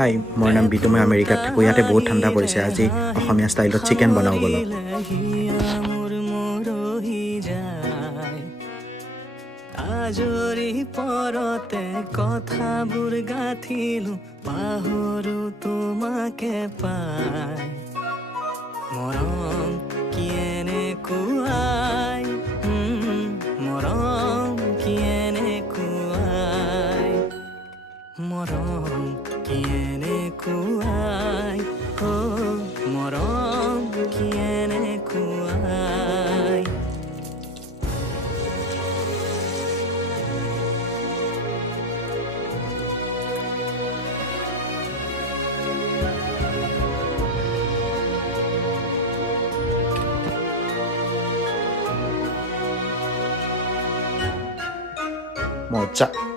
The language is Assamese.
হাই মোৰ নাম বিটু মই আমেৰিকাত থাকোঁ ইয়াতে বহুত ঠাণ্ডা পৰিছে আজি অসমীয়া ষ্টাইলত চিকেন বনাওঁ বলক আজৰি পৰতে কথাবোৰ গাঁঠিলো পাহৰো তোমাকে পাই মৰম কি এনেকুৱাই মৰম কি এনেকুৱাই মৰম কি এনেকুৱাই মৰম কি এনেকুৱাই মজা